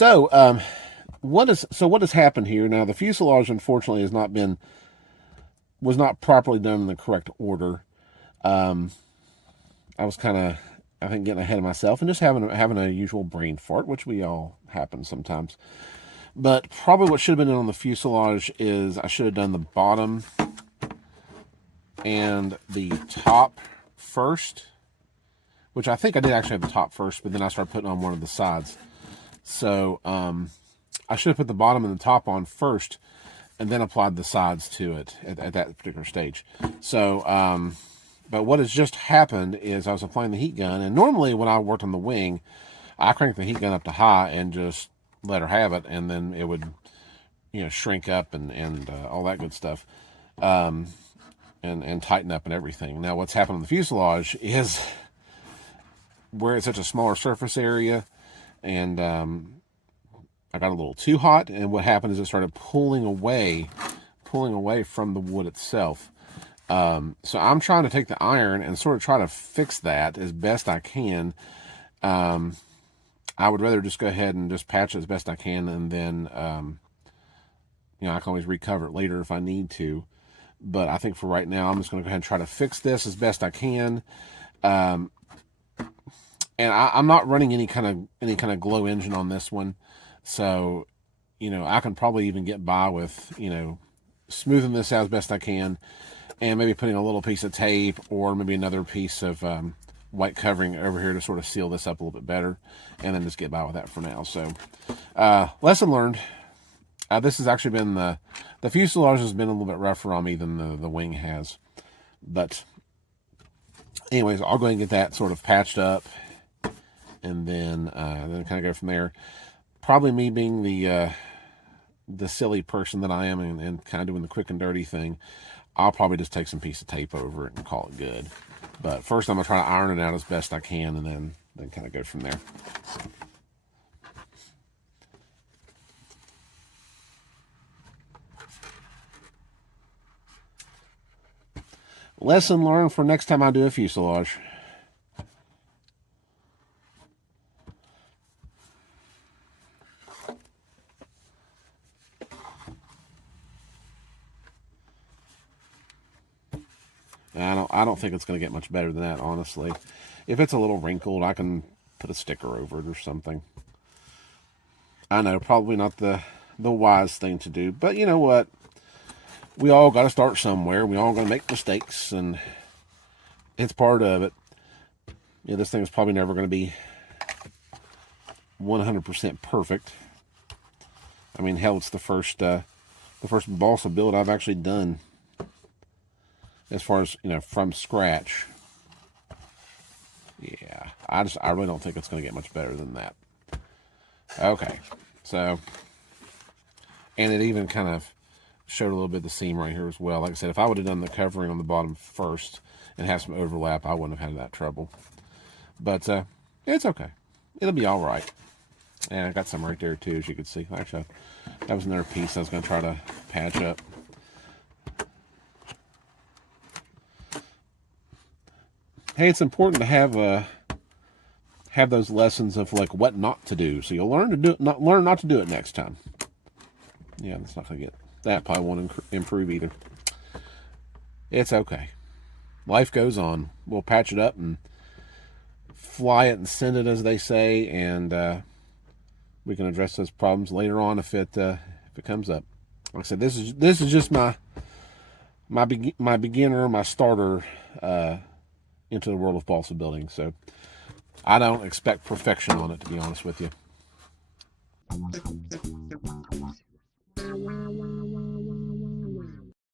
So, what has happened here? Now, the fuselage, unfortunately, was not properly done in the correct order. I was kind of, I think, getting ahead of myself and just having a usual brain fart, which we all happen sometimes. But probably what should have been done on the fuselage is I should have done the bottom and the top first, which I think I did actually have the top first, but then I started putting on one of the sides. So I should have put the bottom and the top on first and then applied the sides to it at that particular stage. So, but what has just happened is I was applying the heat gun, and normally when I worked on the wing, I cranked the heat gun up to high and just let her have it, and then it would, shrink up and all that good stuff, and tighten up and everything. Now, what's happened on the fuselage is where it's such a smaller surface area, and I got a little too hot, and what happened is it started pulling away from the wood itself. So I'm trying to take the iron and sort of try to fix that as best I can. I would rather just go ahead and just patch it as best I can, and then, I can always recover it later if I need to. But I think for right now, I'm just going to go ahead and try to fix this as best I can. And I'm not running any kind of glow engine on this one. So, I can probably even get by with, smoothing this out as best I can, and maybe putting a little piece of tape or maybe another piece of white covering over here to sort of seal this up a little bit better, and then just get by with that for now. So, lesson learned. This has actually been the fuselage has been a little bit rougher on me than the wing has. But anyways, I'll go ahead and get that sort of patched up, and then kind of go from there. Probably me being the silly person that I am, and kind of doing the quick and dirty thing, I'll probably just take some piece of tape over it and call it good. But first I'm going to try to iron it out as best I can, and then kind of go from there. Lesson learned for next time I do a fuselage. I don't think it's going to get much better than that, honestly. If it's a little wrinkled, I can put a sticker over it or something. I know, probably not the wise thing to do, but you know what? We all got to start somewhere. We all got to make mistakes, and it's part of it. This thing is probably never going to be 100% perfect. I mean, hell, it's the first Balsa build I've actually done, as far as, from scratch. Yeah, I really don't think it's going to get much better than that. Okay, so, and it even kind of showed a little bit of the seam right here as well. Like I said, if I would have done the covering on the bottom first and have some overlap, I wouldn't have had that trouble. But it's okay. It'll be all right. And I got some right there too, as you can see. Actually, that was another piece I was going to try to patch up. Hey, it's important to have those lessons of like what not to do, so you'll learn not to do it next time. Yeah, that's not going to get that. Probably won't improve either. It's okay. Life goes on. We'll patch it up and fly it and send it, as they say, and we can address those problems later on if it comes up. Like I said, this is just my beginner, my starter into the world of balsa building. So I don't expect perfection on it, to be honest with you.